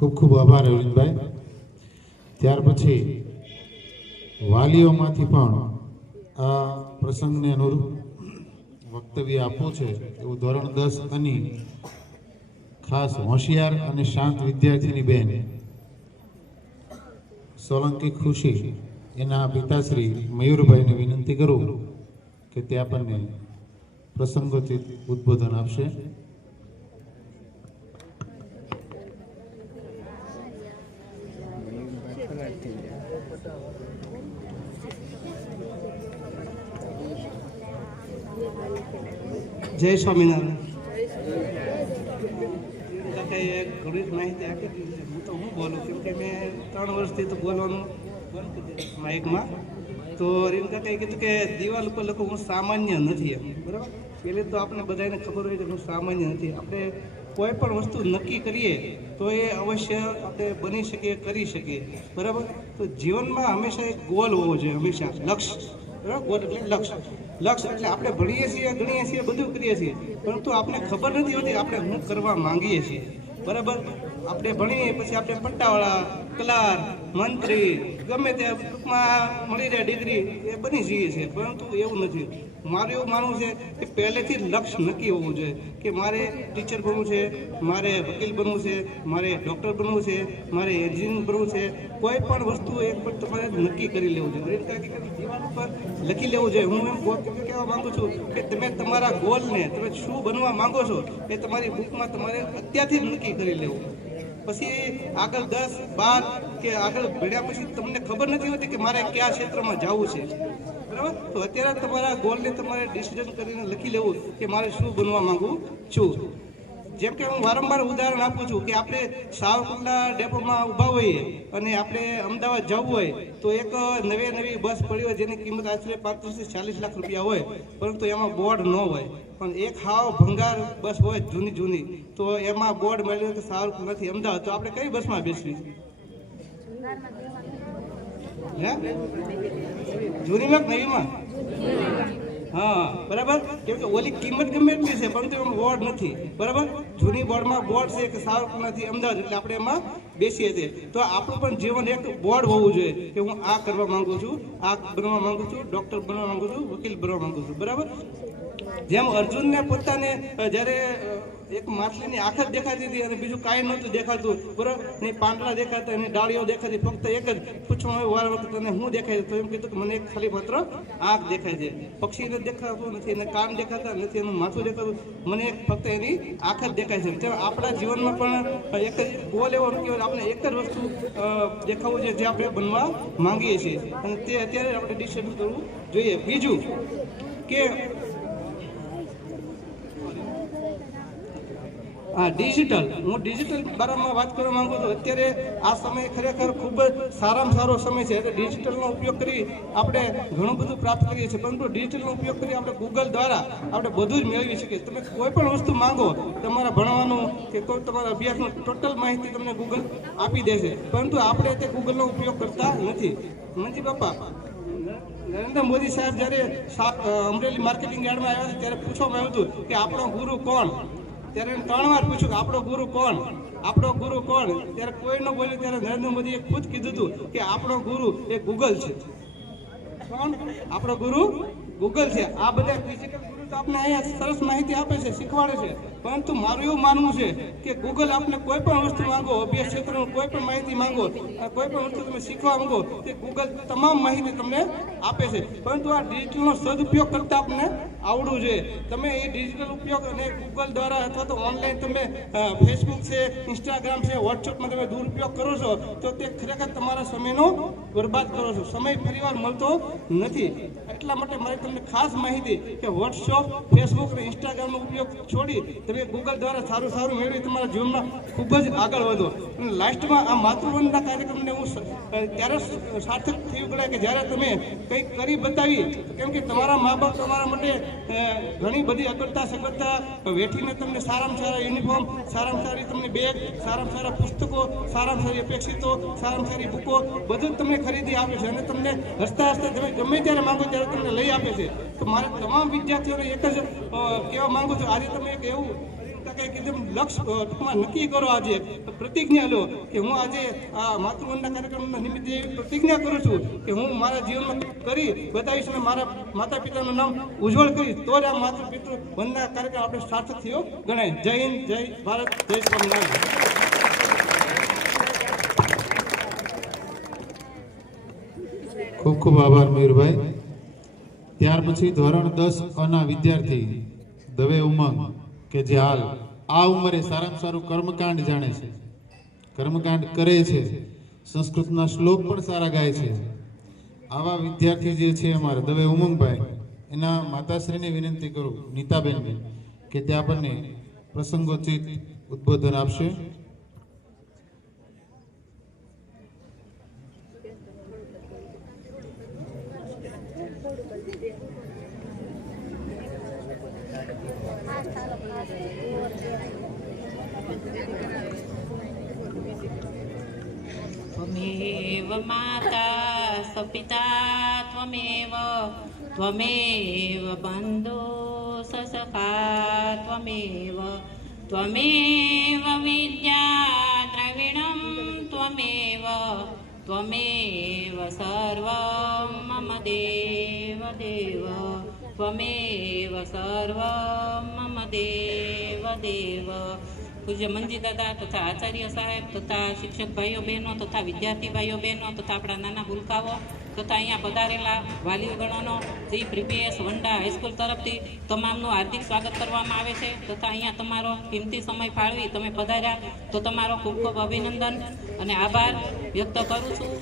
ખૂબ ખૂબ આભાર અરવિંદભાઈ। ત્યાર પછી વાલીઓમાંથી પણ આ પ્રસંગને અનુરૂપ વક્તવ્ય આપવું છે એવું ધોરણ 10 અને ખાસ હોશિયાર અને શાંત વિદ્યાર્થીની બેન સોલંકી ખુશી એના પિતાશ્રી મયુરભાઈને વિનંતી કરું કે તે આપણને પ્રસંગોચિત ઉદ્બોધન આપશે। જય સ્વામિનારાયણ। એક ઘણી જ માહિતી આપી દીધી છે। હું તો હું બોલું કેમ કે મેં 3 વર્ષથી તો બોલવાનું બંધ કરી દીધું માઇકમાં। તો રીમ કાકાએ કીધું કે દિવાલ ઉપર લખું હું સામાન્ય નથી એમ, બરાબર। પહેલે તો આપણે બધાને ખબર હોય કે હું સામાન્ય નથી। આપણે કોઈ પણ વસ્તુ નક્કી કરીએ તો એ અવશ્ય આપણે બની શકીએ, કરી શકીએ, બરાબર। તો જીવનમાં હંમેશા એક ગોલ હોવો જોઈએ, હંમેશા લક્ષ્ય, બરાબર। ગોલ એટલે લક્ષ્ય એટલે આપણે ભણીએ છીએ, ગણીએ છીએ, બધું કરીએ છીએ, પરંતુ આપણે ખબર નથી હોતી આપણે શું કરવા માંગીએ છીએ, બરાબર। આપણે ભણીએ પછી આપણે પટ્ટાવાળા, કલાર, મંત્રી, ગમે તે ટૂંકમાં મળી રહે ડિગ્રી એ બની જઈએ છીએ, પરંતુ એવું નથી। મારું એવું માનવું છે કે પહેલેથી લક્ષ્ય નક્કી હોવું જોઈએ કે મારે ટીચર બનવું છે, મારે વકીલ બનવું છે, મારે ડૉક્ટર બનવું છે, મારે એન્જિનિયર બનવું છે। કોઈ પણ વસ્તુ એક પર તમારે નક્કી કરી લેવું જોઈએ, દિવાલ ઉપર લખી લેવું જોઈએ। હું એમ કહેવા માંગુ છું કે તમે તમારા ગોલને, તમે શું બનવા માંગો છો એ તમારી બુકમાં તમારે અત્યારથી જ નક્કી કરી લેવું। પછી આગળ 10, 12 કે આગળ ભણ્યા પછી તમને ખબર નથી હોતી કે મારે કયા ક્ષેત્રમાં જવું છે, બરાબર। તો અત્યારે તમારા ગોલને તમારે ડિસિઝન કરીને લખી લેવું કે મારે શું બનવા માંગુ છું। જેમ કે હું વારંવાર ઉદાહરણ આપું છું કે આપણે સાવરકુંડલા ડેપોમાં ઊભા હોઈએ અને આપણે અમદાવાદ જવું હોય તો એક નવી બસ પડી હોય જેની કિંમત આશરે 35 થી 40 લાખ રૂપિયા હોય, પરંતુ એમાં બોર્ડ ન હોય, પણ એક હાવ ભંગાર બસ હોય જૂની, તો એમાં બોર્ડ મળ્યું કે સાવરકુંડલાથી અમદાવાદ, તો આપણે કઈ બસમાં બેસવી? હે, જૂનીમાં કે નવીમાં? હા, બરાબર। કેમ કે ઓલી કિંમત ગમે એટલી છે પરંતુ એમાં બોર્ડ નથી, બરાબર। જૂની બોર્ડમાં બોર્ડ છે કે સાવરકુંડલાથી અમદાવાદ, એટલે આપણે એમાં બેસીએ છીએ। તો આપણું પણ જીવન એક બોર્ડ હોવું જોઈએ કે હું આ કરવા માંગુ છું, આ બનવા માંગુ છું, ડૉક્ટર બનવા માંગુ છું, વકીલ બનવા માંગુ છું, બરાબર। જેમ અર્જુનને પોતાને જ્યારે એક માછલીની આંખ જ દેખાતી હતી અને બીજું કાંઈ નહોતું દેખાતું, બરાબર, નહીં પાંદડા દેખાતા, એની ડાળીઓ દેખાતી, ફક્ત એક જ પૂછવામાં વાર વખત તને શું દેખાય? તો એમ કીધું કે મને એક ખાલી માત્ર આંખ દેખાય છે। પક્ષીને દેખાતું નથી, એને કાન દેખાતા નથી, એનું માથું દેખાતું, મને ફક્ત એની આંખ જ દેખાય છે। તેમ આપણા જીવનમાં પણ એક જ ગોલ એવો કહેવાય, આપણે એક જ વસ્તુ દેખાવું છે જે આપણે બનવા માંગીએ છીએ, અને તે અત્યારે આપણે ડિસાઇડ કરવું જોઈએ। બીજું કે ડિજિટલ, હું ડિજિટલ બારામાં વાત કરવા માંગુ છું। અત્યારે આ સમય ખરેખર ખૂબ જ સારામાં સારો સમય છે, એટલે ડિજિટલનો ઉપયોગ કરી આપણે ઘણું બધું પ્રાપ્ત કરીએ છીએ, પરંતુ ડિજિટલનો ઉપયોગ કરી આપણે ગૂગલ દ્વારા આપણે બધું જ મેળવી શકીએ। તમે કોઈ પણ વસ્તુ માંગો, તમારા ભણવાનું કે કોઈ તમારા અભ્યાસનું ટોટલ માહિતી તમને ગૂગલ આપી દેશે, પરંતુ આપણે તે ગૂગલનો ઉપયોગ કરતા નથી। મંજી બાપા, નરેન્દ્ર મોદી સાહેબ જ્યારે અમરેલી માર્કેટિંગ યાર્ડમાં આવ્યા ત્યારે પૂછવામાં આવ્યું હતું કે આપણો ગુરુ કોણ? ત્યારે 3 વાર પૂછ્યું કે આપણો ગુરુ કોણ, આપણો ગુરુ કોણ? ત્યારે કોઈ ન બોલ્યું, ત્યારે નરેન્દ્ર મોદીએ ખુદ કીધું હતું કે આપણો ગુરુ એ ગૂગલ છે। કોણ? આપણો ગુરુ ગૂગલ છે। આ બધા ફિઝિકલ ગુરુ તો આપણે અહીંયા સરસ માહિતી આપે છે, શીખવાડે છે, પરંતુ મારું એવું માનવું છે કે ગૂગલ આપણે કોઈ પણ વસ્તુ માંગો, અભ્યાસ ક્ષેત્રમાં કોઈ પણ માહિતી માંગો, કોઈ પણ વસ્તુ તમે શીખવા માંગો, તે ગૂગલ તમામ માહિતી તમને આપે છે, પરંતુ આ ડિજિટલનો સદુપયોગ કરતા આપણને આવડવું જોઈએ। તમે એ ડિજિટલ ઉપયોગ અને ગૂગલ દ્વારા અથવા તો ઓનલાઈન તમે ફેસબુક છે, ઇન્સ્ટાગ્રામ છે, વોટ્સઅપમાં તમે દુરુપયોગ કરો છો તો તે ખરેખર તમારા સમયનો બરબાદ કરો છો। સમય ફરીવાર મળતો નથી। એટલા માટે મારી તમને ખાસ માહિતી કે વોટ્સઅપ, ફેસબુક અને ઇન્સ્ટાગ્રામનો ઉપયોગ છોડી તમે ગૂગલ દ્વારા સારું મેળવી તમારા જીવનમાં ખૂબ જ આગળ વધો। અને લાસ્ટમાં આ માતૃવંદના કાર્યક્રમને હું ત્યારે સાર્થક થયું ગણાય કે જ્યારે તમે કંઈક કરી બતાવી, કેમ કે તમારા મા બાપ તમારા માટે ઘણી બધી અગવડતા વેઠીને તમને સારામાં સારા યુનિફોર્મ, સારામાં સારી તમને બેગ, સારામાં સારા પુસ્તકો, સારામાં સારી અપેક્ષિતો, સારામાં સારી બુકો બધું જ તમને ખરીદી આપે છે, અને તમને હસતા તમે ગમે ત્યારે માંગો ત્યારે તમને લઈ આપે છે। તો મારે તમામ વિદ્યાર્થીઓને એક જ કહેવા માંગુ છું, આજે તમે એક એવું કંઈક એકદમ લક્ષ્ય ટૂંકમાં નક્કી કરો, આજે પ્રતિજ્ઞા લો કે હું આજે આ માતૃવંદના કાર્યક્રમના નિમિત્તે એવી પ્રતિજ્ઞા કરું છું કે હું મારા જીવનમાં કરી બતાવીશ અને મારા માતા પિતાનું નામ ઉજ્જવળ કરીશ, તો જ આ માતૃપિતૃ વંદના કાર્યક્રમ આપણે સાર્થક થયો ગણાય. જય હિન્દ, જય ભારત, જય સ્વામિનારાયણ. ખૂબ ખૂબ આભાર મયુરભાઈ. ત્યાર પછી ધોરણ 10 ના વિદ્યાર્થી દવે ઉમંગ કે જે હાલ આ ઉંમરે સારામાં સારું કર્મકાંડ જાણે છે, કર્મકાંડ કરે છે, સંસ્કૃતના શ્લોક પણ સારા ગાય છે. આવા વિદ્યાર્થી જે છે અમારા દવે ઉમંગભાઈ, એના માતાશ્રીને વિનંતી કરું, નીતાબેનને, કે તે આપણને પ્રસંગોચિત ઉદ્બોધન આપશે. त्वमेव माता सपिता त्वमेव त्वमेव बन्धु ससखा त्वमेव त्वमेव विद्या द्रविणं त्वमेव त्वमेव सर्वं मम देव देव त्वमेव सर्वं मम देव देव. પૂજ્ય મંજી દાદા તથા આચાર્ય સાહેબ તથા શિક્ષક ભાઈઓ બહેનો તથા વિદ્યાર્થી ભાઈઓ બહેનો તથા આપણા નાના ભૂલકાઓ તથા અહીંયા પધારેલા વાલીઓગણોનો જી પ્રીપીએસ વંડા હાઈસ્કૂલ તરફથી તમામનું હાર્દિક સ્વાગત કરવામાં આવે છે. તથા અહીંયા તમારો કિંમતી સમય ફાળવી તમે પધાર્યા તો તમારો ખૂબ ખૂબ અભિનંદન અને આભાર વ્યક્ત કરું છું.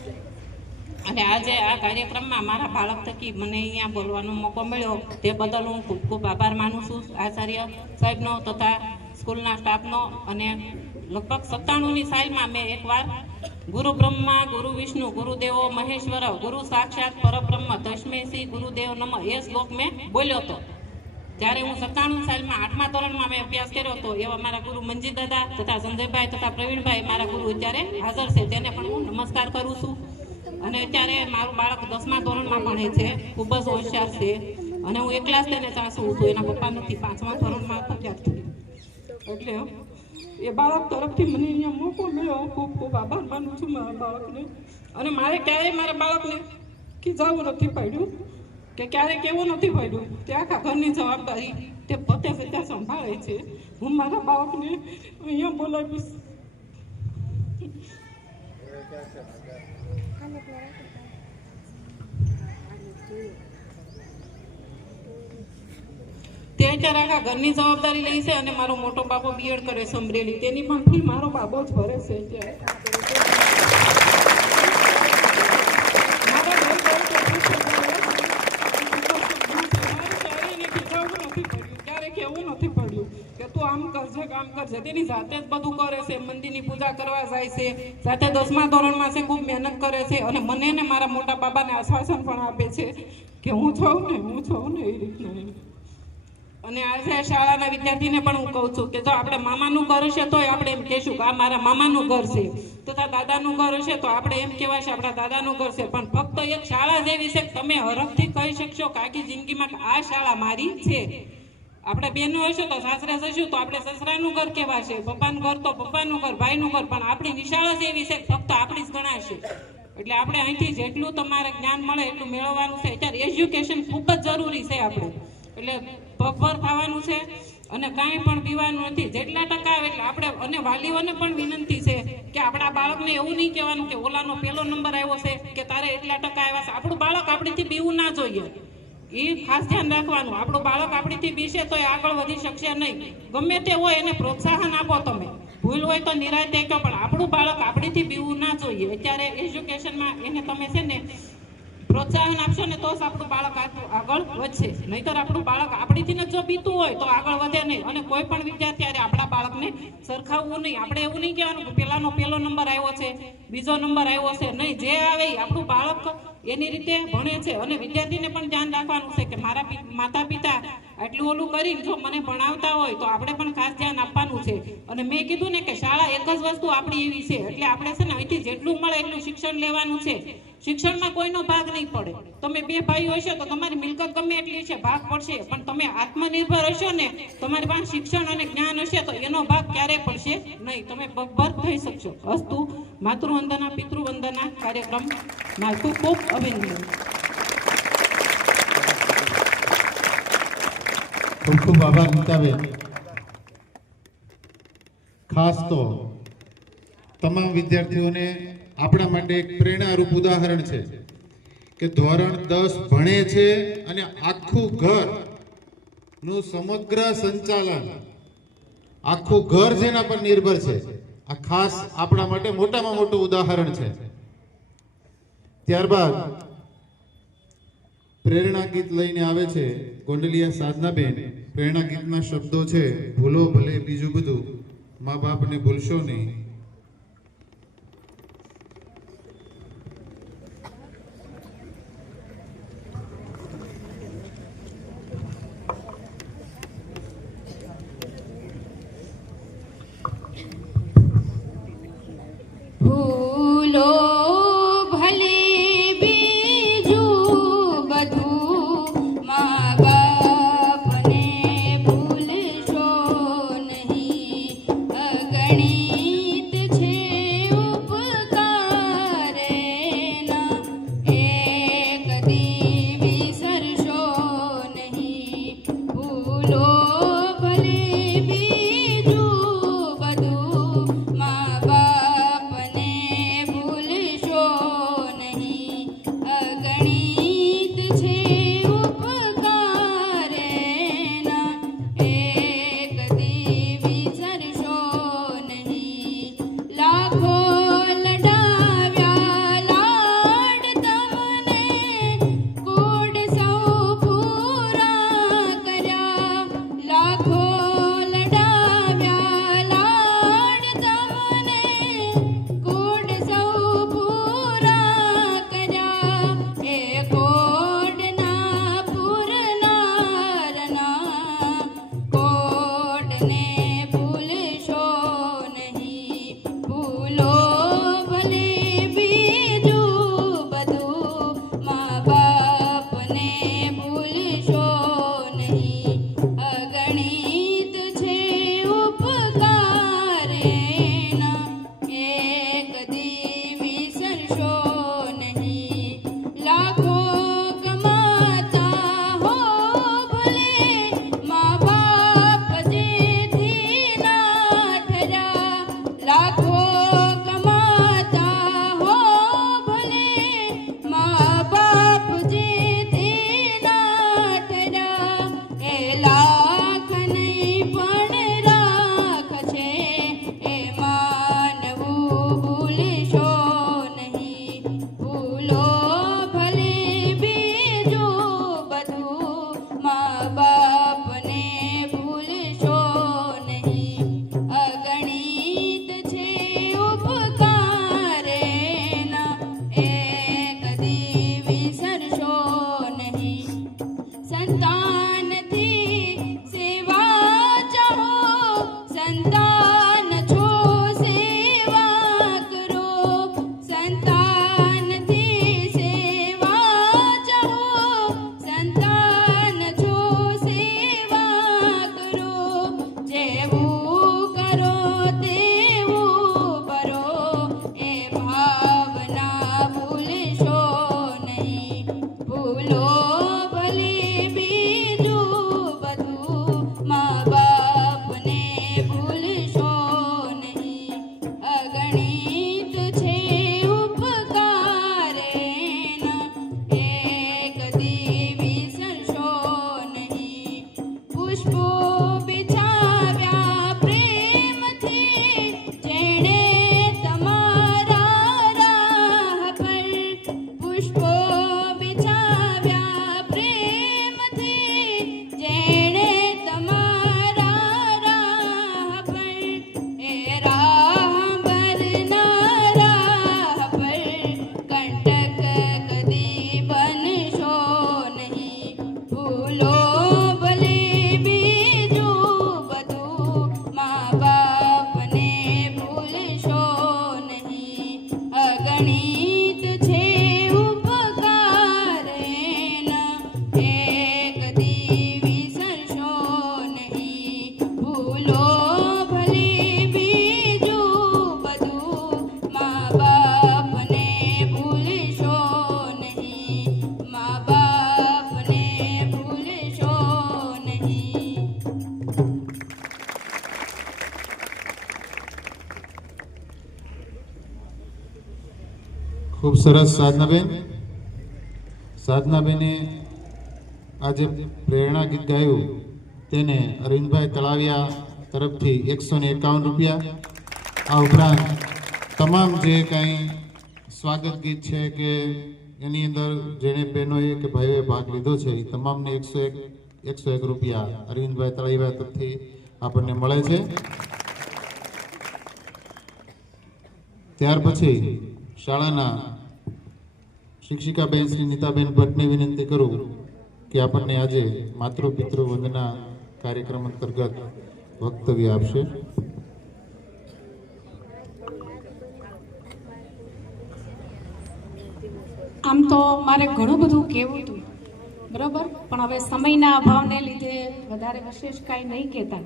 અને આજે આ કાર્યક્રમમાં મારા બાળક થકી મને અહીંયા બોલવાનો મોકો મળ્યો તે બદલ હું ખૂબ ખૂબ આભાર માનું છું આચાર્ય સાહેબનો તથા સ્કૂલના સ્ટાફનો. અને લગભગ 97ની સાલમાં મેં એકવાર ગુરુ બ્રહ્મા ગુરુ વિષ્ણુ ગુરુદેવો મહેશ્વર ગુરુ સાક્ષાત પરબ્રહ્મ તસ્મૈ શ્રી ગુરુદેવ નમઃ એ શ્લોક મેં બોલ્યો હતો. ત્યારે હું 97 સાલમાં 8મા ધોરણમાં મેં અભ્યાસ કર્યો હતો. એવા મારા ગુરુ મંજી દાદા તથા સંજયભાઈ તથા પ્રવીણભાઈ મારા ગુરુ અત્યારે હાજર છે, તેને પણ હું નમસ્કાર કરું છું. અને અત્યારે મારું બાળક 10મા ધોરણમાં ભણે છે, ખૂબ જ હોશિયાર છે. અને હું એકલા જ તેને ચાસું છું, એના પપ્પા નથી, 5મા ધોરણમાં હતા ત્યારથી. એટલે એ બાળક તરફથી મને અહીંયા મોકો મળ્યો, ખૂબ ખૂબ આભાર માનું છું મારા બાળકને. અને મારે ક્યારેય મારા બાળકને ખીજાવું નથી પડ્યું કે ક્યારેય કેવું નથી પડ્યું. તે આખા ઘરની જવાબદારી તે પોતે બધા સંભાળે છે. હું મારા બાળકને અહીંયા બોલાવીશ. તે અત્યારે આખા ઘરની જવાબદારી લે છે. અને મારો મોટો બાબો બીએડ કરે છે અમરેલી, તેની પણ ફી મારો બાબો જ ભરે છે અત્યારે. ક્યારે કેવું નથી પડ્યું કે તું આમ કરજે કામ કરજે, તેની જાતે જ બધું કરે છે. મંદિરની પૂજા કરવા જાય છે, સાથે 10મા ધોરણમાં છે, ખૂબ મહેનત કરે છે. અને મને ને મારા મોટા બાબાને આશ્વાસન પણ આપે છે કે હું છું ને એ રીતના. અને આજે શાળાના વિદ્યાર્થીને પણ હું કહું છું કે જો આપણે મામાનું ઘર હશે તો આપણે એમ કહેશું કે આ મારા મામાનું ઘર છે, તથા દાદાનું ઘર હશે તો આપણે એમ કહેવાય છે આપણા દાદાનું ઘર છે. પણ ફક્ત એક શાળા જેવી છે તમે હરખથી કહી શકશો કે આખી જિંદગીમાં આ શાળા મારી છે. આપણે બહેનો હશું તો સાસરે જશું તો આપણે સસરાનું ઘર કહેવાશે, પપ્પાનું ઘર તો પપ્પાનું ઘર, ભાઈનું ઘર. પણ આપણી નિશાળા જેવી છે, ફક્ત આપણી જ ગણાશે. એટલે આપણે અહીંથી જેટલું તમારે જ્ઞાન મળે એટલું મેળવવાનું છે. અત્યારે એજ્યુકેશન ખૂબ જ જરૂરી છે આપણે, એટલે પગભર થવાનું છે. અને કાંઈ પણ પીવાનું નથી, જેટલા ટકા આવે એટલે આપણે. અને વાલીઓને પણ વિનંતી છે કે આપણા બાળકને એવું નહીં કહેવાનું કે ઓલાનો પહેલો નંબર આવ્યો છે કે તારે એટલા ટકા આવ્યા છે. આપણું બાળક આપણીથી બીવું ના જોઈએ, એ ખાસ ધ્યાન રાખવાનું. આપણું બાળક આપણીથી બીશે તો એ આગળ વધી શકશે નહીં. ગમે તે હોય એને પ્રોત્સાહન આપો તમે, ભૂલ હોય તો નિરાતે કહો, પણ આપણું બાળક આપણીથી બીવું ના જોઈએ. અત્યારે એજ્યુકેશનમાં એને તમે છે ને પ્રોત્સાહન આપશો ને તો જ આપણું બાળક આગળ વધશે. નહીંતર આપણું બાળક આપણીથી જ જો બીતું હોય તો આગળ વધે નહીં. અને કોઈ પણ વિદ્યાર્થી આપણા બાળકને સરખાવવું નહીં. આપણે એવું નહીં કહેવાનું કે પેલાનો પહેલો નંબર આવ્યો છે, બીજો નંબર આવ્યો છે, નહીં. જે આવે આપણું બાળક એની રીતે ભણે છે. અને વિદ્યાર્થીને પણ ધ્યાન રાખવાનું છે કે મારા માતા પિતા આટલું ઓલું કરીને જો મને ભણાવતા હોય તો આપણે પણ ખાસ ધ્યાન આપવાનું છે. અને મેં કીધું ને કે શાળા એક જ વસ્તુ આપણી એવી છે એટલે આપણે છે ને અહીંથી જેટલું મળે એટલું શિક્ષણ લેવાનું છે. શિક્ષણમાં કોઈનો ભાગ નહીં પડે. તમે 2 ભાઈઓ હશો તો તમારી મિલકત ગમે એટલી હશે ભાગ પડશે, પણ તમે આત્મનિર્ભર હશો ને, તમારી પાસે શિક્ષણ અને જ્ઞાન હશે તો એનો ભાગ ક્યારેય પડશે નહીં. તમે પગભર થઈ શકશો. અસ્તુ માતૃવંદના પિતૃવંદના કાર્યક્રમમાં ખૂબ ખૂબ અભિનંદન. ખૂબ ખૂબ આભાર નીતાબેન. ખાસ તો તમામ વિદ્યાર્થીઓને આપણા માટે એક પ્રેરણારૂપ ઉદાહરણ છે કે ધોરણ 10 ભણે છે અને આખું ઘરનું સમગ્ર સંચાલન, આખું ઘર જેના પર નિર્ભર છે. આ ખાસ આપણા માટે મોટામાં મોટું ઉદાહરણ છે. ત્યારબાદ પ્રેરણા ગીત લઈને આવે છે ગોંડલિયા સાધનાબેન. પ્રેરણા ગીતના શબ્દો છે, ભૂલો ભલે બીજું બધું, મા બાપને ભૂલશો નહીં. ભૂલો ભલે બીજું બધું, મા બાપને ભૂલશો નહીં. અગણિત ખૂબ સરસ સાધનાબેન. સાધનાબેને આજે પ્રેરણા ગીત ગાયું તેને અરવિંદભાઈ તળાવિયા તરફથી 151 રૂપિયા. આ ઉપરાંત તમામ જે કાંઈ સ્વાગત ગીત છે કે એની અંદર જેણે બહેનોએ કે ભાઈઓએ ભાગ લીધો છે એ તમામને 101 રૂપિયા અરવિંદભાઈ તળાવિયા તરફથી આપણને મળે છે. ત્યાર પછી શાળાના શિક્ષિકાબેન શ્રી નીતાબેન ભટ્ટને વિનંતી કરું કે આપણને આજે માતૃ પિતૃ વંદના કાર્યક્રમ અંતર્ગત વક્તવ્ય આપશે. આમ તો મારે ઘણું બધું કહેવું હતું, બરાબર, પણ હવે સમયના અભાવને લીધે વધારે વિશેષ કાંઈ નહીં કહેતા.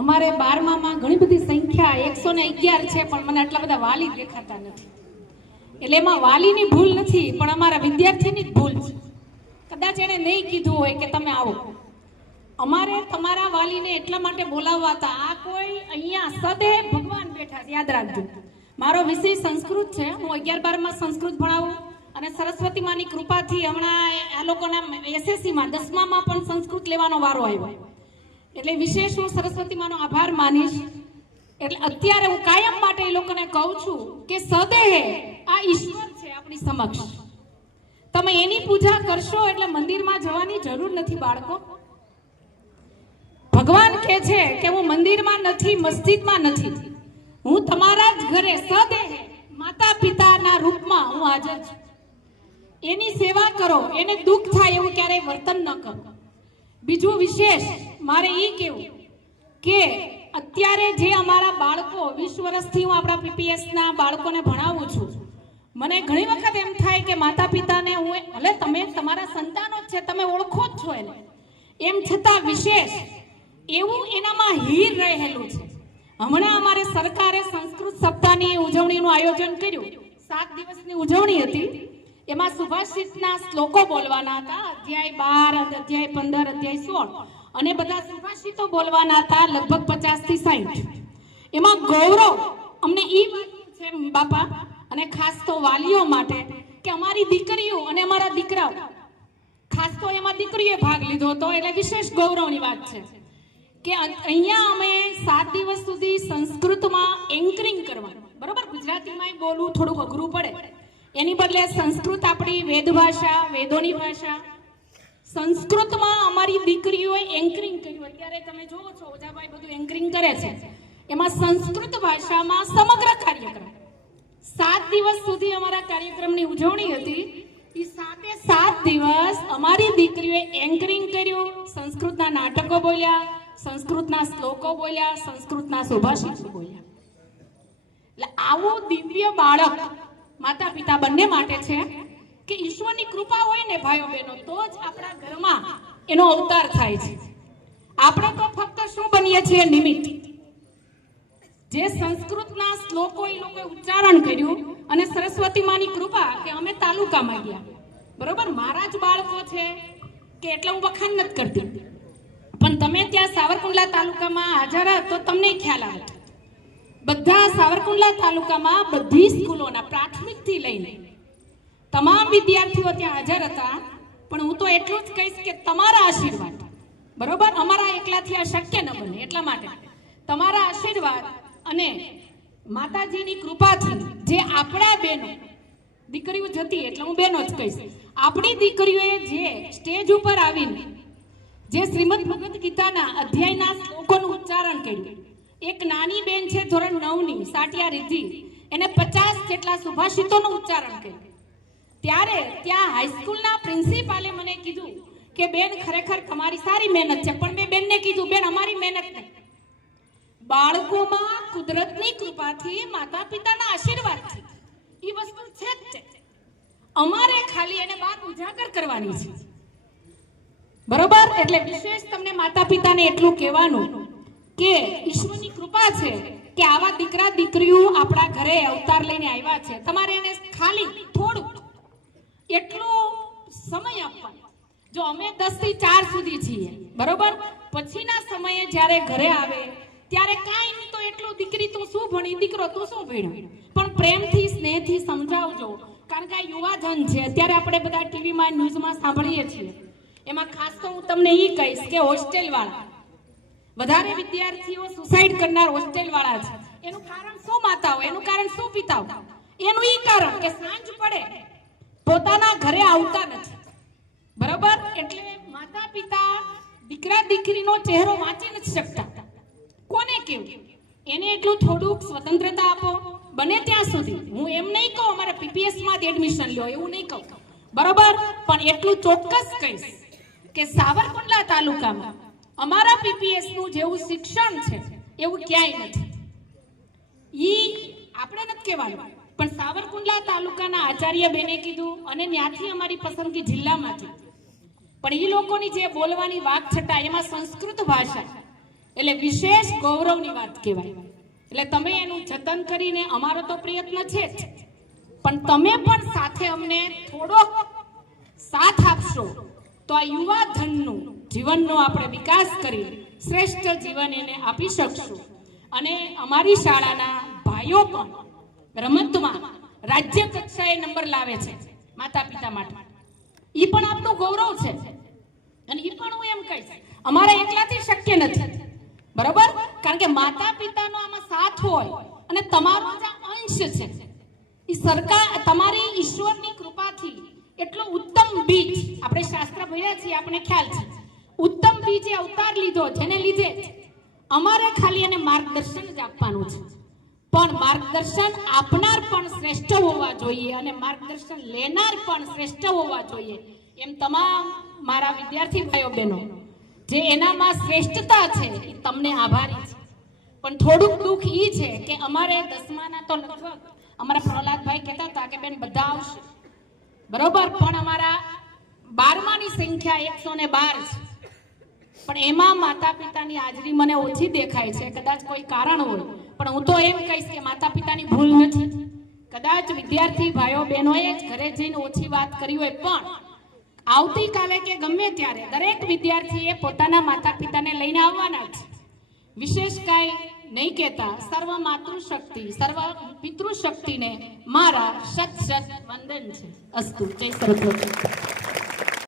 અમારે 12માં ઘણી બધી સંખ્યા 111 છે, પણ મને આટલા બધા વાલી દેખાતા નથી. એટલે એમાં વાલીની ભૂલ નથી, પણ અમારા વિદ્યાર્થીની જ ભૂલ છે. કદાચ એણે નહીં કીધું હોય કે તમે આવો. અમારે તમારા વાલીને એટલા માટે બોલાવવા હતા. આ કોઈ અહીંયા સદે ભગવાન બેઠા છે, યાદ રાખજો. મારો વિષય સંસ્કૃત છે, હું 11-12માં સંસ્કૃત ભણાવું અને સરસ્વતી માની કૃપાથી હમણાં આ લોકોના એસએસસીમાં 10મામાં પણ સંસ્કૃત લેવાનો વારો આવ્યો. એટલે વિશેષ હું સરસ્વતી માનો આભાર માનીશ. એટલે અત્યારે હું કાયમ માટે એ લોકોને કહું છું કે સદેહ આ ઈશ્વર છે આપણી સમક્ષ. તમે એની પૂજા કરશો એટલે મંદિરમાં જવાની જરૂર નથી બાળકો. ભગવાન કહે છે કે હું મંદિરમાં નથી, મસ્જિદમાં નથી, હું તમારા જ ઘરે સદેહ માતા પિતાના રૂપમાં હું હાજર છું. એની સેવા કરો, એને દુઃખ થાય એવું ક્યારેય વર્તન ન કરો. બીજું વિશેષ મારે એ કહેવું કે અત્યારે જે અમારા બાળકો 20 વર્ષથી હું આપણા પીપીએસના બાળકોને ભણાવું છું, મને ઘણી વખત એમ થાય કે માતા પિતાને હું ભલે તમે તમારા સંતાનો જ છે, તમે ઓળખો જ છો એને, એમ છતાં વિશેષ એવું એનામાં હીર રહેલું છે. હમણાં અમારે સરકારે સંસ્કૃત સપ્તાહની ઉજવણીનું આયોજન કર્યું. 7 દિવસની ઉજવણી હતી. એમાં સુભાષિતના શ્લોકો બોલવાના હતા, અધ્યાય 12, અધ્યાય 15, અધ્યાય 16, અને બધા સુભાષિતો બોલવાના હતા, લગભગ 50 થી 60. એમાં ગૌરવ અમને એ વાત છે બાપા, અને ખાસ તો વાલીઓ માટે કે અમારી દીકરીઓ અને અમારા દીકરાઓ, ખાસ તો એમાં દીકરીએ ભાગ લીધો હતો, એટલે વિશેષ ગૌરવની વાત છે કે અહીંયા અમે 7 દિવસ સુધી સંસ્કૃતમાં એન્કરિંગ કરવાનું. બરોબર, ગુજરાતીમાં બોલવું થોડુંક અઘરું પડે, એની બદલે સંસ્કૃત આપણી વેદ ભાષા, વેદોની ભાષા, સંસ્કૃતમાં અમારી દીકરીઓએ એન્કરિંગ કર્યું. અત્યારે તમે જોવો છો ઓજાભાઈ બધું એન્કરિંગ કરે છે. એમાં સંસ્કૃત ભાષામાં સમગ્ર કાર્યક્રમ 7 દિવસ સુધી અમારા કાર્યક્રમની ઉજવણી હતી. એ 7 દિવસ અમારી દીકરીઓએ એન્કરિંગ કર્યું, સંસ્કૃતના નાટકો બોલ્યા, સંસ્કૃતના શ્લોકો બોલ્યા, સંસ્કૃતના સુભાષિતો બોલ્યા. એટલે આવું દિવ્ય બાળક માતા પિતા બંને માટે છે કે ઈશ્વરની કૃપા હોય ને ભાઈઓ બહેનો, તો જ આપણા ઘરમાં એનો અવતાર થાય છે. આપણે તો ફક્ત શું બનીએ છીએ? નિમિત્ત. જે સંસ્કૃતના શ્લોકો એ લોકોએ ઉચ્ચારણ કર્યું અને સરસ્વતી માની કૃપા કે અમે તાલુકામાં ગયા. બરોબર, મારા જ બાળકો છે કે એટલે હું વખાણ નથી કરતી, પણ તમે ત્યાં સાવરકુંડલા તાલુકામાં હાજર તો તમને ખ્યાલ આવે. બધા સાવરકુંડલા તાલુકામાં બધી સ્કૂલોના પ્રાથમિકથી લઈને તમામ વિદ્યાર્થીઓ ત્યાં હાજર હતા. પણ હું તો એટલું જ કહીશ કે તમારા આશીર્વાદ, બરોબર, અમારા એકલાથી આ શક્ય ન બને, એટલા માટે તમારા આશીર્વાદ અને માતાજીની કૃપાથી જે આપણા બહેનો દીકરીઓ જતી, એટલે હું બહેનો જ કહીશ, આપણી દીકરીઓએ જે સ્ટેજ ઉપર આવીને જે શ્રીમદ ભગવદ્ ગીતાના અધ્યાયના શ્લોકોનું ઉચ્ચારણ કર્યું. એક નાની બેન છે ધોરણ 9ની, સાટિયા રિદ્ધિ, એને 50 જેટલા સુભાષિતોનું ઉચ્ચારણ કર્યું. ત્યારે ત્યાં હાઈસ્કૂલના પ્રિન્સિપાલે મને કીધું કે બેન ખરેખર તમારી સારી મહેનત છે, પણ મેં બેનને કીધું બેન અમારી મહેનત નહીં, બાળકોમાં કુદરતની કૃપાથી માતા પિતાના આશીર્વાદથી એ વસ્તુ છે જ છે. અમારે ખાલી એને વાત ઉજાગર કરવાની છે, બરોબર. એટલે વિશેષ તમને માતા પિતાને એટલું કહેવાનું કે ઈશ્વરની કૃપા છે કે આવા દીકરા દીકરીઓ આપણા ઘરે અવતાર લઈને આવ્યા છે. તમારે એને ખાલી થોડું એટલો સમય આપવાનો. જો અમે 10 થી 4 સુધી છીએ, બરોબર, પછીના સમયે જ્યારે ઘરે આવે ત્યારે કાંઈ નહીં તો એટલું દીકરી તું શું ભણી, દીકરો તું શું ભણ્યો, પણ પ્રેમથી સ્નેહથી સમજાવજો. કારણ કે આ યુવાધન છે, અત્યારે આપણે બધા ટીવીમાં ન્યૂઝમાં સાંભળીએ છીએ. એમાં ખાસ તો હું તમને એ કહીશ કે હોસ્ટેલ વાળા વધારે વિદ્યાર્થીઓ સુસાઇડ કરનાર હોસ્ટેલ વાળા છે. એનું કારણ શું માતાઓ, એનું કારણ શું પિતાઓ? એનું ઈ કારણ કે સાંજ પડે પોતાના ઘરે આવતા નથી. બરાબર? એટલે માતા પિતા દીકરા દીકરીનો ચહેરો વાંચી નથી શકતા. કોને કેવું? એને એટલું થોડુંક સ્વતંત્રતા આપો બને ત્યાં સુધી. હું એમ નહીં કહું અમારે પીપીએસ માં જ એડમિશન લ્યો, એવું નહીં કહું, બરોબર, પણ એટલું ચોક્કસ કહીશ કે સાવરકુંડલા તાલુકામાં અમારા પીપીએસ નું જેવું શિક્ષણ છે એવું ક્યાંય નથી. ઈ આપણે નથી કહેવાનું, પણ સાવરકુંડલા તાલુકાના આચાર્ય બેને કીધું અને ત્યાંથી અમારી પસંદગી જિલ્લામાંથી. પણ ઈ લોકોની જે બોલવાની વાક છટા એમાં સંસ્કૃત ભાષા એટલે વિશેષ ગૌરવની વાત કહેવાય. એટલે તમે એનું જતન કરીને, અમારો તો પ્રયત્ન છે જ, પણ તમે પણ સાથે અમને થોડો સાથ આપશો તો આ યુવા ધનનું જીવનનો આપણે વિકાસ કરી શ્રેષ્ઠ જીવન એને આપી શકશું. અને અમારી શાળાના ભાઈઓ પણ રમતમાં રાજ્ય કક્ષાએ નંબર લાવે છે માતા પિતા માટે. ઈ પણ આપણું ગૌરવ છે. અને ઈ પણ હું એમ કહીશ અમારા એકલાથી શક્ય નથી, બરાબર? કારણ કે માતા પિતાનો આમાં સાથ હોય અને તમારો જે અંશ છે એ સરકાર તમારી ઈશ્વરની કૃપાથી એટલો ઉત્તમ બીજ, આપણે શાસ્ત્ર ભણ્યા છીએ, આપણે ખ્યાલ છે, ઉત્તમ બીજે અવતાર લીધો જેને લીધે અમારે ખાલી એને માર્ગદર્શન જ આપવાનું છે. પણ માર્ગદર્શન આપનાર પણ શ્રેષ્ઠ હોવા જોઈએ અને માર્ગદર્શન લેનાર પણ શ્રેષ્ઠ હોવા જોઈએ. એમ તમામ મારા વિદ્યાર્થી ભાઈઓ બહેનો જે એનામાં શ્રેષ્ઠતા છે એ તમને આભારી છે. પણ થોડુંક દુઃખ એ છે કે અમારે 10માના તો લગભગ અમારા પ્રહલાદભાઈ કહેતા હતા કે બેન બધા આવશે, બરોબર, પણ અમારા 12માની સંખ્યા 112 છે. પણ એમાં માતા પિતાની હાજરી મને ઓછી દેખાય છે. કદાચ કોઈ કારણ હોય, પણ હું તો એમ કહીશ કે માતા પિતાની ભૂલ નથી. કદાચ વિદ્યાર્થી ભાઈઓ બહેનોએ જ ઘરે જઈને ઓછી વાત કરી હોય, પણ આવતીકાલે કે ગમે ત્યારે દરેક વિદ્યાર્થીએ પોતાના માતા પિતાને લઈને આવવાના જ. વિશેષ કાંઈ નહીં કહેતા, સર્વ માતૃશક્તિ સર્વ પિતૃશક્તિને મારા શત શત વંદન છે. અસ્તુ. જય સરસ્વતી.